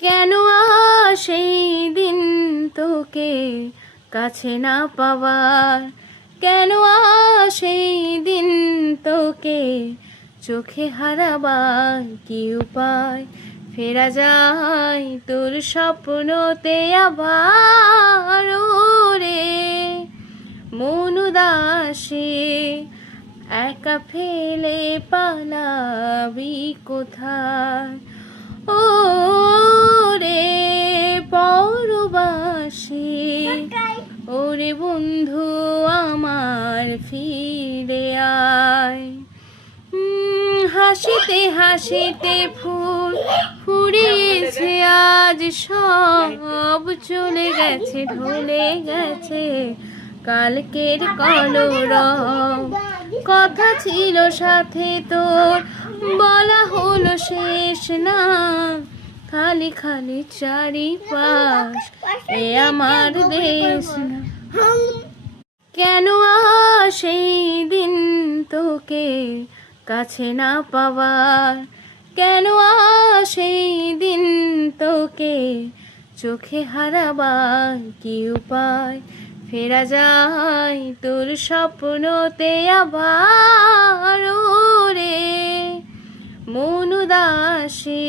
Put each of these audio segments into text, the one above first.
কেন সেই দিন তোকে কাছে না পাওয়ার, কেন সেই দিন তোকে চোখে হারাবার কি উপায়? ফেরা যায় তোর স্বপ্নতে আবার রে মন উদাসে একা ফেলে পালাবি কোথায়? ও রে পরবাসী, ওরে বন্ধু আমার ফিরে আয়। হাসিতে হাসিতে ফুল ফুরিয়েছে আজ, সব চলে গেছে ঢলে গেছে কালকের কলরব। কথা ছিল সাথে তোর, বলা হলো শেষ না, খালি খালি চারিপাশ এ আমার দেশ না। কেন সেই দিন তোকে কাছে না পাওয়ার, কেন সেই দিন তোকে চোখে হারাবার কি উপায়? ফেরা যায় তোর স্বপ্নতে আবার রে মন উদাসে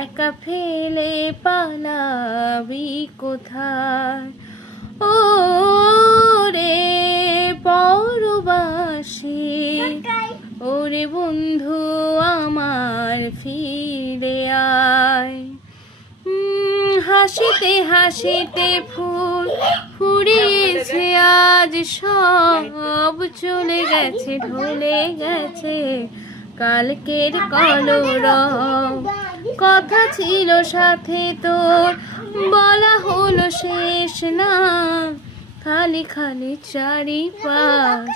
একা ফেলে পালাবি কোথায়? ও রে পরবাসী, ওরে বন্ধু আমার ফিরে আয়। হাসিতে হাসিতে ফুল ফুরিয়েছে আজ, সব চলে গেছে ঢলে গেছে কালকের কলরব। কথা ছিল সাথে তোর, বলা হলো শেষ না, খালি খালি চারিপাশ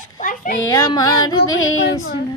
এ আমার দেশ না।